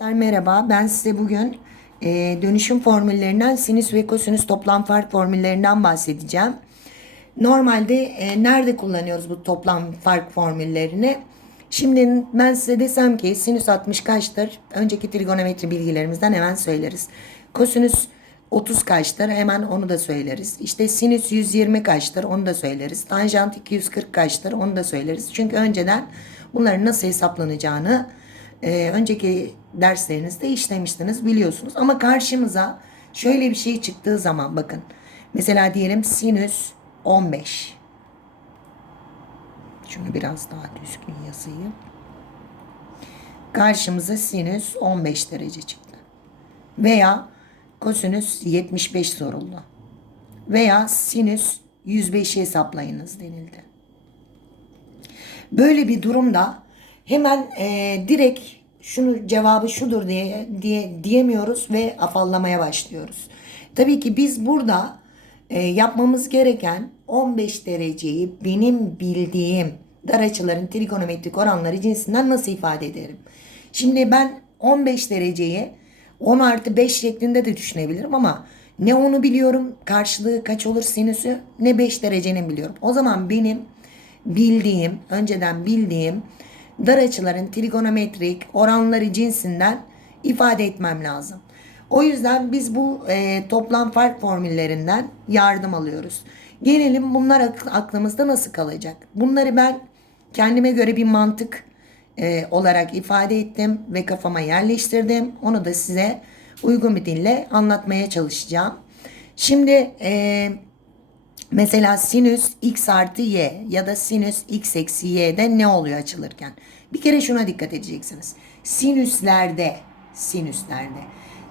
Merhaba, ben size bugün e, dönüşüm formüllerinden sinüs ve kosinüs toplam fark formüllerinden bahsedeceğim. Normalde e, nerede kullanıyoruz bu toplam fark formüllerini? Şimdi ben size desem ki sinüs 60 kaçtır? Önceki trigonometri bilgilerimizden hemen söyleriz. Kosinüs 30 kaçtır? Hemen onu da söyleriz. İşte sinüs 120 kaçtır? Onu da söyleriz. Tanjant 240 kaçtır? Onu da söyleriz. Çünkü önceden bunların nasıl hesaplanacağını e, önceki derslerinizde işlemiştiniz biliyorsunuz. Ama karşımıza şöyle bir şey çıktığı zaman bakın. Mesela diyelim sinüs 15. Şunu biraz daha düzgün yazayım. Karşımıza sinüs 15 derece çıktı. Veya kosinüs 75 soruldu. Veya sinüs 105'i hesaplayınız denildi. Böyle bir durumda hemen e, direkt şunu cevabı şudur diye, diye diyemiyoruz ve afallamaya başlıyoruz. Tabii ki biz burada e, yapmamız gereken 15 dereceyi benim bildiğim dar açıların trigonometrik oranları cinsinden nasıl ifade ederim? Şimdi ben 15 dereceyi 10 artı 5 şeklinde de düşünebilirim ama ne onu biliyorum karşılığı kaç olur sinüsü ne 5 derecenin biliyorum. O zaman benim bildiğim, önceden bildiğim dar açıların trigonometrik oranları cinsinden ifade etmem lazım. O yüzden biz bu e, toplam fark formüllerinden yardım alıyoruz. Gelelim bunlar ak- aklımızda nasıl kalacak? Bunları ben kendime göre bir mantık e, olarak ifade ettim ve kafama yerleştirdim. Onu da size uygun bir dille anlatmaya çalışacağım. Şimdi e, Mesela sinüs x artı y ya da sinüs x eksi y'de ne oluyor açılırken? Bir kere şuna dikkat edeceksiniz. Sinüslerde, sinüslerde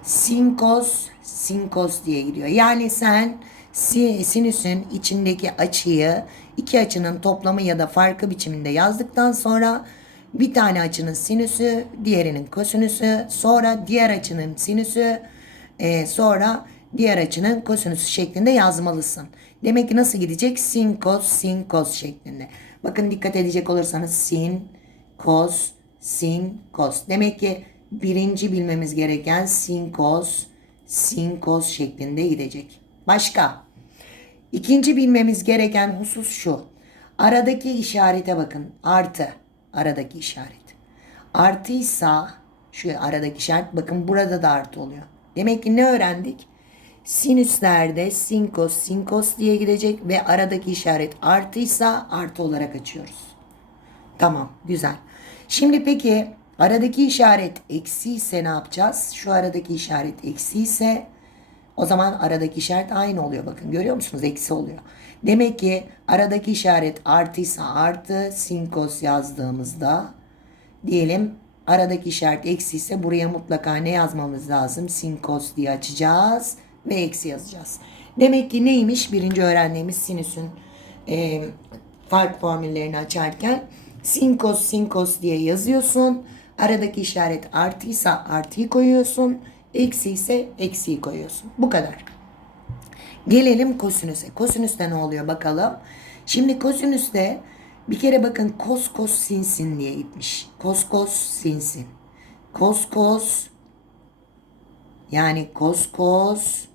sinkos, sinkos diye gidiyor. Yani sen si- sinüsün içindeki açıyı iki açının toplamı ya da farkı biçiminde yazdıktan sonra bir tane açının sinüsü, diğerinin kosinüsü, sonra diğer açının sinüsü, e, sonra diğer açının kosinüsü şeklinde yazmalısın. Demek ki nasıl gidecek? Sin, kos, sin, kos şeklinde. Bakın dikkat edecek olursanız sin, kos, sin, kos. Demek ki birinci bilmemiz gereken sin, kos, sin, kos şeklinde gidecek. Başka? İkinci bilmemiz gereken husus şu. Aradaki işarete bakın. Artı. Aradaki işaret. Artıysa şu aradaki işaret bakın burada da artı oluyor. Demek ki ne öğrendik? Sinüslerde sinkos sinkos diye gidecek ve aradaki işaret artıysa artı olarak açıyoruz. Tamam güzel. Şimdi peki aradaki işaret eksi ise ne yapacağız? Şu aradaki işaret eksi ise o zaman aradaki işaret aynı oluyor. Bakın görüyor musunuz? Eksi oluyor. Demek ki aradaki işaret artıysa artı sinkos yazdığımızda diyelim aradaki işaret eksi ise buraya mutlaka ne yazmamız lazım? Sinkos diye açacağız ve eksi yazacağız. Demek ki neymiş? Birinci öğrendiğimiz sinüsün e, fark formüllerini açarken sinkos sinkos diye yazıyorsun. Aradaki işaret artıysa artıyı koyuyorsun. Eksi ise eksiyi koyuyorsun. Bu kadar. Gelelim kosinüse. Kosinüste ne oluyor bakalım. Şimdi kosinüste bir kere bakın kos kos sin sin diye gitmiş. Kos kos sin sin. Kos kos yani kos kos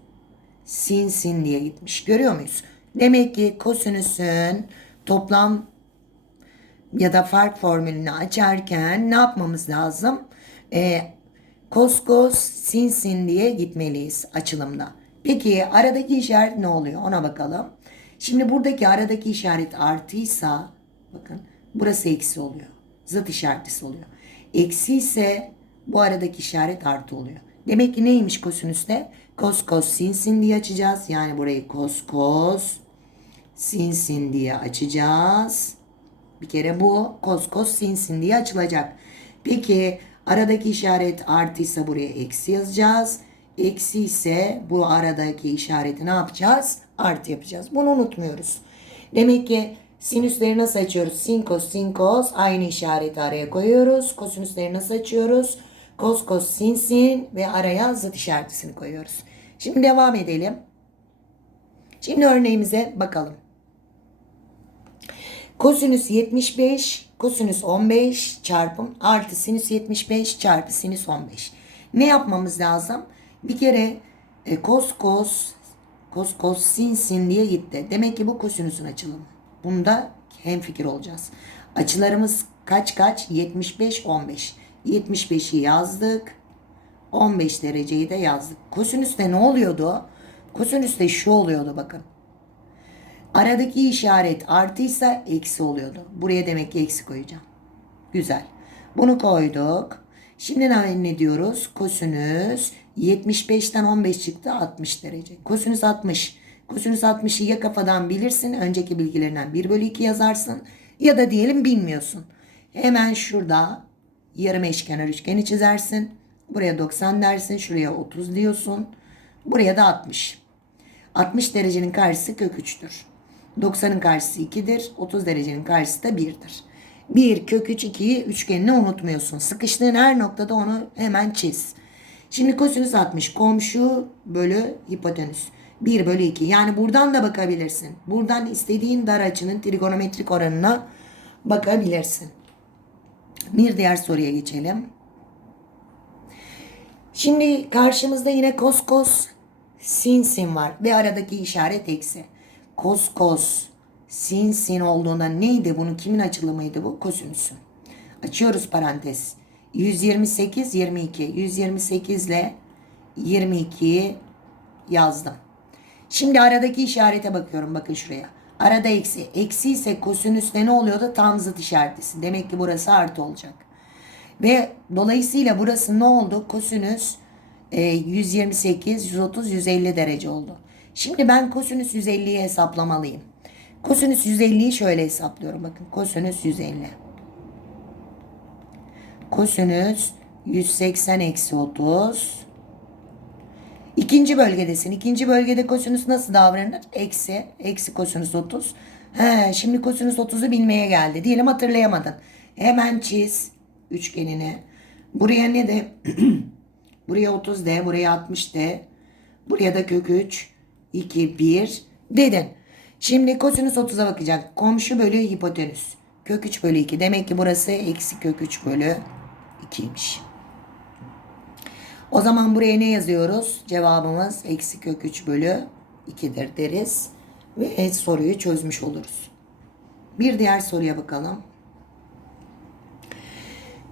sin sin diye gitmiş. Görüyor muyuz? Demek ki kosinüsün toplam ya da fark formülünü açarken ne yapmamız lazım? Ee, kos kos sin sin diye gitmeliyiz açılımda. Peki aradaki işaret ne oluyor? Ona bakalım. Şimdi buradaki aradaki işaret artıysa bakın burası eksi oluyor. Zıt işaretlisi oluyor. Eksi ise bu aradaki işaret artı oluyor. Demek ki neymiş kosinüste? Kos kos sin sin diye açacağız. Yani burayı kos kos sin sin diye açacağız. Bir kere bu kos kos sin sin diye açılacak. Peki aradaki işaret artıysa buraya eksi yazacağız. Eksi ise bu aradaki işareti ne yapacağız? Artı yapacağız. Bunu unutmuyoruz. Demek ki sinüsleri nasıl açıyoruz? Sin kos sin kos aynı işareti araya koyuyoruz. Kosinüsleri nasıl açıyoruz? Kos kos sin sin ve araya zıt işaretisini koyuyoruz. Şimdi devam edelim. Şimdi örneğimize bakalım. Kosinüs 75 kosinüs 15 çarpım artı sinüs 75 çarpı sinüs 15. Ne yapmamız lazım? Bir kere e, kos kos kos kos sin sin diye gitti. Demek ki bu kosinüsün açılımı. Bunda hemfikir olacağız. Açılarımız kaç kaç? 75 15. 75'i yazdık. 15 dereceyi de yazdık. Kosinüste ne oluyordu? Kosinüste şu oluyordu bakın. Aradaki işaret artıysa eksi oluyordu. Buraya demek ki eksi koyacağım. Güzel. Bunu koyduk. Şimdi ne, diyoruz? Kosinüs 75'ten 15 çıktı 60 derece. Kosinüs 60. Kosinüs 60'ı ya kafadan bilirsin. Önceki bilgilerinden 1 bölü 2 yazarsın. Ya da diyelim bilmiyorsun. Hemen şurada yarım eşkenar üçgeni çizersin. Buraya 90 dersin. Şuraya 30 diyorsun. Buraya da 60. 60 derecenin karşısı kök 3'tür. 90'ın karşısı 2'dir. 30 derecenin karşısı da 1'dir. 1 kök 3 2'yi üçgenini unutmuyorsun. Sıkıştığın her noktada onu hemen çiz. Şimdi kosinüs 60 komşu bölü hipotenüs. 1 bölü 2. Yani buradan da bakabilirsin. Buradan istediğin dar açının trigonometrik oranına bakabilirsin. Bir diğer soruya geçelim. Şimdi karşımızda yine kos kos sin sin var ve aradaki işaret eksi. Kos kos sin sin olduğunda neydi? Bunun kimin açılımıydı bu? Kosinüsün. Açıyoruz parantez. 128 22. 128 ile 22'yi yazdım. Şimdi aradaki işarete bakıyorum. Bakın şuraya. Arada eksi. Eksi ise kosinüste ne oluyordu? Tam zıt işaretisi. Demek ki burası artı olacak. Ve dolayısıyla burası ne oldu? Kosinüs e, 128, 130, 150 derece oldu. Şimdi ben kosinüs 150'yi hesaplamalıyım. Kosinüs 150'yi şöyle hesaplıyorum. Bakın kosinüs 150. Kosinüs 180 eksi 30. İkinci bölgedesin. İkinci bölgede kosinüs nasıl davranır? Eksi. Eksi kosinüs 30. He, şimdi kosinüs 30'u bilmeye geldi. Diyelim hatırlayamadın. Hemen çiz üçgenini. Buraya ne de? buraya 30 de, buraya 60 de. Buraya da kök 3, 2, 1 dedin. Şimdi kosinüs 30'a bakacak. Komşu bölü hipotenüs. Kök 3 bölü 2. Demek ki burası eksi kök 3 bölü 2'ymiş. O zaman buraya ne yazıyoruz? Cevabımız eksi kök 3 bölü 2'dir deriz. Ve soruyu çözmüş oluruz. Bir diğer soruya bakalım.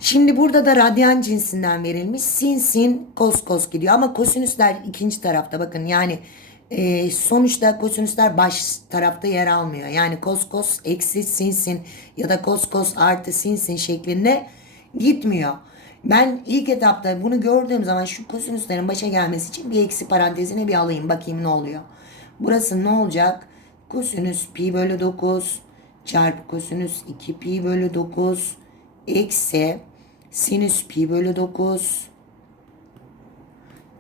Şimdi burada da radyan cinsinden verilmiş. Sin sin kos kos gidiyor. Ama kosinüsler ikinci tarafta bakın. Yani e, sonuçta kosinüsler baş tarafta yer almıyor. Yani kos kos eksi sin sin ya da kos kos artı sin sin şeklinde gitmiyor. Ben ilk etapta bunu gördüğüm zaman şu kosinüslerin başa gelmesi için bir eksi parantezine bir alayım. Bakayım ne oluyor. Burası ne olacak? Kosinüs pi bölü 9 çarpı kosinüs 2 pi bölü 9 eksi sinüs pi bölü 9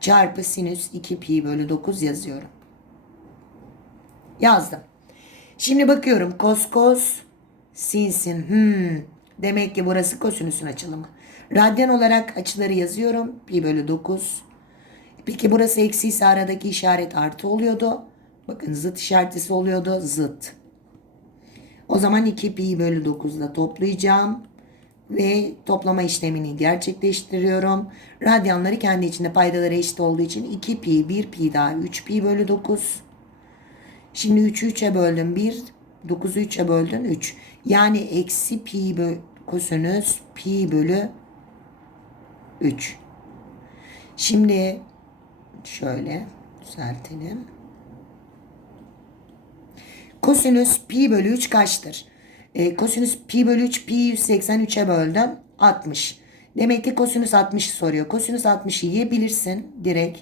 çarpı sinüs 2 pi bölü 9 yazıyorum. Yazdım. Şimdi bakıyorum kos kos sin sin. Hmm. Demek ki burası kosinüsün açılımı. Radyan olarak açıları yazıyorum. Pi bölü 9. Peki burası eksi ise aradaki işaret artı oluyordu. Bakın zıt işaretisi oluyordu. Zıt. O zaman 2 pi bölü 9 ile toplayacağım. Ve toplama işlemini gerçekleştiriyorum. Radyanları kendi içinde paydaları eşit olduğu için 2 pi 1 pi daha 3 pi bölü 9. Şimdi 3'ü 3'e böldüm 1. 9'u 3'e böldüm 3. Yani eksi pi bölü kosinüs pi bölü 3. Şimdi şöyle düzeltelim. Kosinüs pi bölü 3 kaçtır? E, kosinüs pi bölü 3 pi 183'e böldüm 60. Demek ki kosinüs 60'ı soruyor. Kosinüs 60'ı yiyebilirsin direkt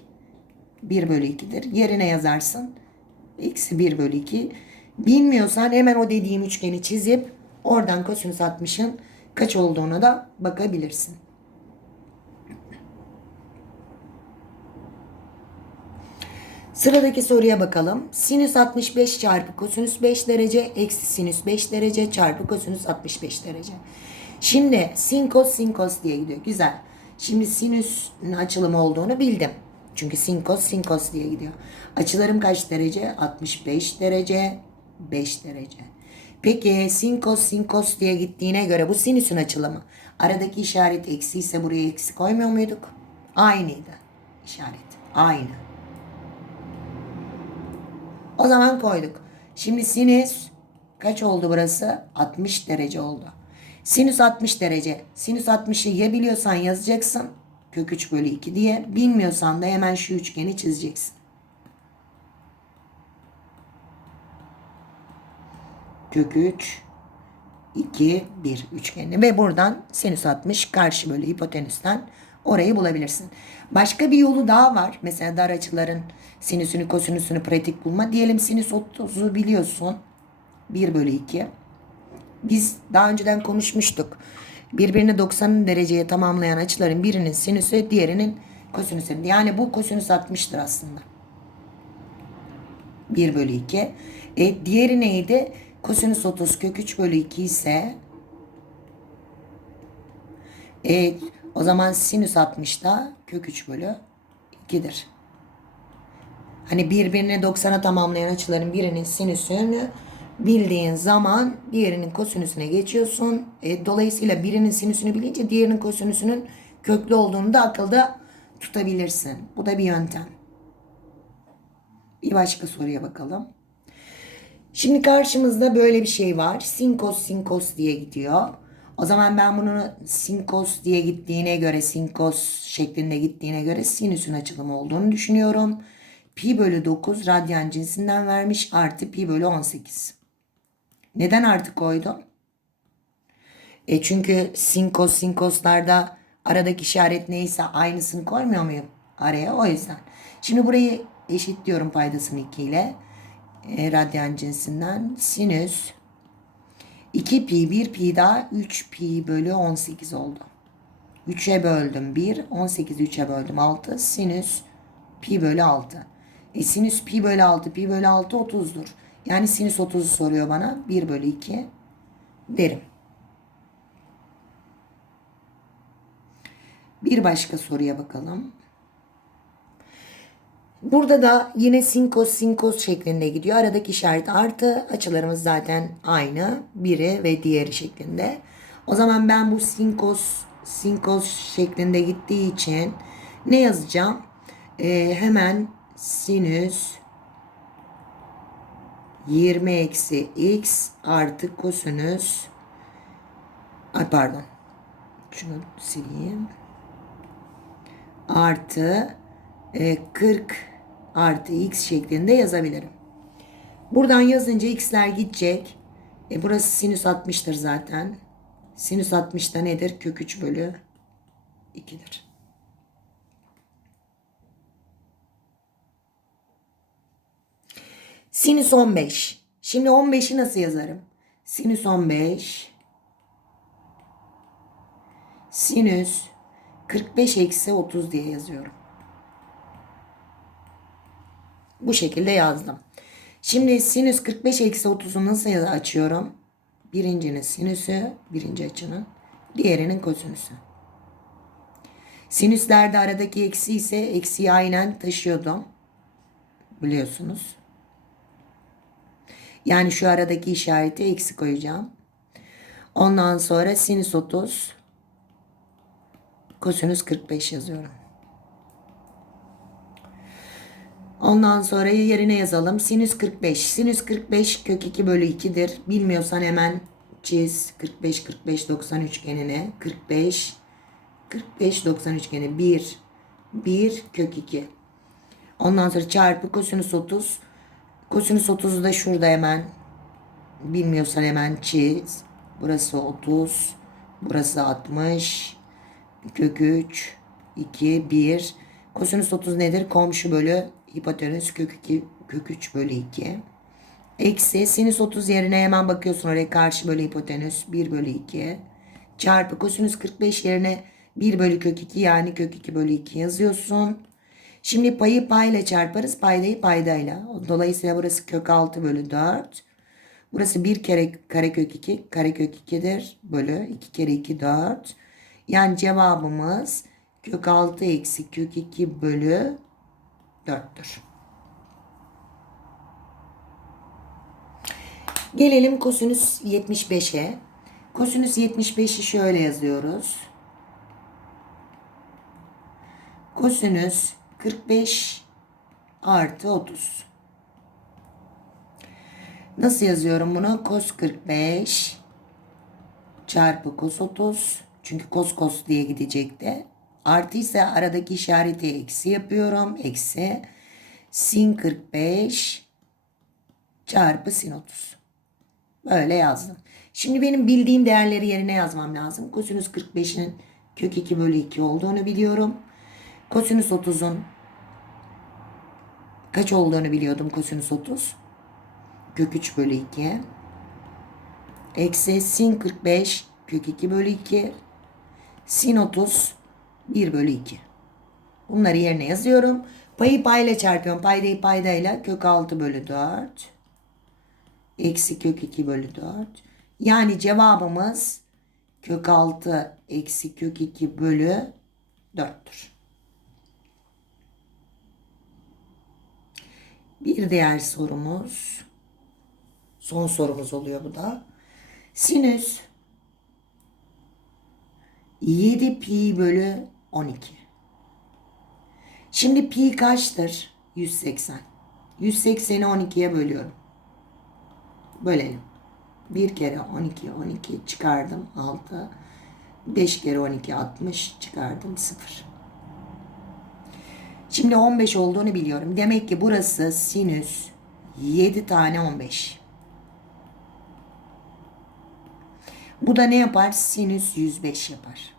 1 bölü 2'dir. Yerine yazarsın. Eksi 1 bölü 2. Bilmiyorsan hemen o dediğim üçgeni çizip oradan kosinüs 60'ın kaç olduğuna da bakabilirsin. Sıradaki soruya bakalım. Sinüs 65 çarpı kosinüs 5 derece eksi sinüs 5 derece çarpı kosinüs 65 derece. Şimdi sin kos sin kos diye gidiyor. Güzel. Şimdi sinüsün açılımı olduğunu bildim. Çünkü sin kos sin kos diye gidiyor. Açılarım kaç derece? 65 derece, 5 derece. Peki sinkos sinkos diye gittiğine göre bu sinüsün açılımı. Aradaki işaret eksi ise buraya eksi koymuyor muyduk? Aynıydı işaret. Aynı. O zaman koyduk. Şimdi sinüs kaç oldu burası? 60 derece oldu. Sinüs 60 derece. Sinüs 60'ı ya biliyorsan yazacaksın. Kök 3 bölü 2 diye. Bilmiyorsan da hemen şu üçgeni çizeceksin. Kök 3 2 1 üçgeni ve buradan sinüs 60 karşı bölü hipotenüsten orayı bulabilirsin. Başka bir yolu daha var. Mesela dar açıların sinüsünü kosinüsünü pratik bulma. Diyelim sinüs 30'u biliyorsun. 1 bölü 2. Biz daha önceden konuşmuştuk. Birbirini 90 dereceye tamamlayan açıların birinin sinüsü diğerinin kosinüsü. Yani bu kosinüs 60'tır aslında. 1 bölü 2. E, diğeri neydi? Kosinüs 30 kök 3 bölü 2 ise e, o zaman sinüs 60 da kök 3 bölü 2'dir. Hani birbirini 90'a tamamlayan açıların birinin sinüsünü bildiğin zaman diğerinin kosinüsüne geçiyorsun. E, dolayısıyla birinin sinüsünü bilince diğerinin kosinüsünün köklü olduğunu da akılda tutabilirsin. Bu da bir yöntem. Bir başka soruya bakalım. Şimdi karşımızda böyle bir şey var. Sinkos sinkos diye gidiyor. O zaman ben bunu sinkos diye gittiğine göre, sinkos şeklinde gittiğine göre sinüsün açılımı olduğunu düşünüyorum. Pi bölü 9 radyan cinsinden vermiş artı pi bölü 18. Neden artı koydum? E çünkü sinkos sinkoslarda aradaki işaret neyse aynısını koymuyor muyum araya? O yüzden. Şimdi burayı eşitliyorum paydasını 2 ile. E, radyan cinsinden sinüs 2 pi 1 pi daha 3 pi bölü 18 oldu. 3'e böldüm 1 18 3'e böldüm 6 sinüs pi bölü 6. E sinüs pi bölü 6 pi bölü 6 30'dur. Yani sinüs 30'u soruyor bana 1 bölü 2 derim. Bir başka soruya bakalım. Burada da yine sinkos sinkos şeklinde gidiyor. Aradaki işaret artı. Açılarımız zaten aynı. Biri ve diğeri şeklinde. O zaman ben bu sinkos sinkos şeklinde gittiği için ne yazacağım? Ee, hemen sinüs 20 eksi x artı kosinüs ay pardon şunu sileyim artı e, 40 artı x şeklinde yazabilirim. Buradan yazınca x'ler gidecek. E, burası sinüs 60'tır zaten. Sinüs 60'da nedir? Kök 3 bölü 2'dir. Sinüs 15. Şimdi 15'i nasıl yazarım? Sinüs 15 sinüs 45 eksi 30 diye yazıyorum. Bu şekilde yazdım. Şimdi sinüs 45 eksi 30'u nasıl açıyorum? Birincinin sinüsü, birinci açının. Diğerinin kosinüsü. Sinüslerde aradaki eksi ise eksiyi aynen taşıyordum. Biliyorsunuz. Yani şu aradaki işareti eksi koyacağım. Ondan sonra sinüs 30 kosinüs 45 yazıyorum. Ondan sonra yerine yazalım. Sinüs 45. Sinüs 45 kök 2 bölü 2'dir. Bilmiyorsan hemen çiz. 45 45 90 üçgenine. 45 45 90 üçgeni 1 1 kök 2. Ondan sonra çarpı kosinüs 30. Kosinüs 30'u da şurada hemen bilmiyorsan hemen çiz. Burası 30. Burası 60. Kök 3 2 1 Kosinüs 30 nedir? Komşu bölü hipotenüs kök 2 kök 3 bölü 2. Eksi sinüs 30 yerine hemen bakıyorsun oraya karşı bölü hipotenüs 1 bölü 2. Çarpı kosinüs 45 yerine 1 bölü kök 2 yani kök 2 bölü 2 yazıyorsun. Şimdi payı payla çarparız. Paydayı paydayla. Dolayısıyla burası kök 6 bölü 4. Burası 1 kere kare kök 2 kare kök 2'dir. Bölü 2 kere 2 4. Yani cevabımız kök 6 eksi kök 2 bölü 4'tür. Gelelim kosinüs 75'e. Kosinüs 75'i şöyle yazıyoruz. Kosinüs 45 artı 30. Nasıl yazıyorum bunu? Kos 45 çarpı kos 30. Çünkü kos kos diye gidecekti. Artı ise aradaki işareti eksi yapıyorum. Eksi sin 45 çarpı sin 30. Böyle yazdım. Şimdi benim bildiğim değerleri yerine yazmam lazım. Kosinüs 45'in kök 2 bölü 2 olduğunu biliyorum. Kosinüs 30'un kaç olduğunu biliyordum kosinüs 30. Kök 3 bölü 2. Eksi sin 45 kök 2 bölü 2. Sin 30 1 bölü 2. Bunları yerine yazıyorum. Payı payla çarpıyorum. Paydayı paydayla kök 6 bölü 4. Eksi kök 2 bölü 4. Yani cevabımız kök 6 eksi kök 2 bölü 4'tür. Bir diğer sorumuz. Son sorumuz oluyor bu da. Sinüs 7 pi bölü 12. Şimdi pi kaçtır? 180. 180'i 12'ye bölüyorum. Bölelim. 1 kere 12 12 çıkardım 6. 5 kere 12 60 çıkardım 0. Şimdi 15 olduğunu biliyorum. Demek ki burası sinüs 7 tane 15. Bu da ne yapar? Sinüs 105 yapar.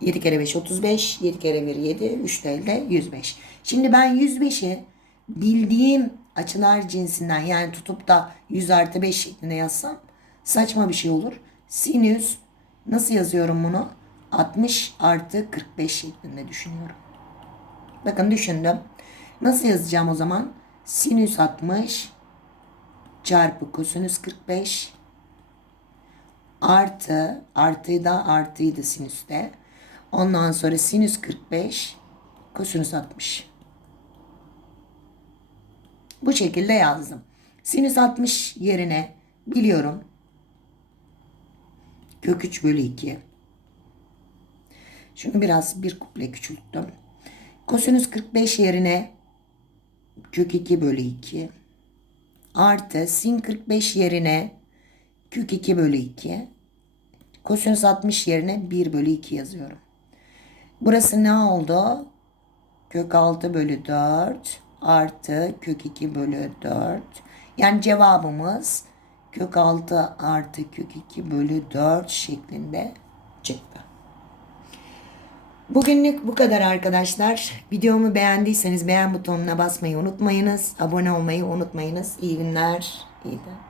7 kere 5 35. 7 kere 1 7. 3 de elde 105. Şimdi ben 105'i bildiğim açılar cinsinden yani tutup da 100 artı 5 şeklinde yazsam saçma bir şey olur. Sinüs nasıl yazıyorum bunu? 60 artı 45 şeklinde düşünüyorum. Bakın düşündüm. Nasıl yazacağım o zaman? Sinüs 60 çarpı kosinüs 45 artı artıyı da artıydı sinüste. Ondan sonra sinüs 45 kosinüs 60. Bu şekilde yazdım. Sinüs 60 yerine biliyorum. Kök 3 bölü 2. Şunu biraz bir kuple küçülttüm. Kosinüs 45 yerine kök 2 bölü 2. Artı sin 45 yerine kök 2 bölü 2. Kosinüs 60 yerine 1 bölü 2 yazıyorum. Burası ne oldu? Kök 6 bölü 4 artı kök 2 bölü 4. Yani cevabımız kök 6 artı kök 2 bölü 4 şeklinde çıktı. Bugünlük bu kadar arkadaşlar. Videomu beğendiyseniz beğen butonuna basmayı unutmayınız. Abone olmayı unutmayınız. İyi günler. İyi de.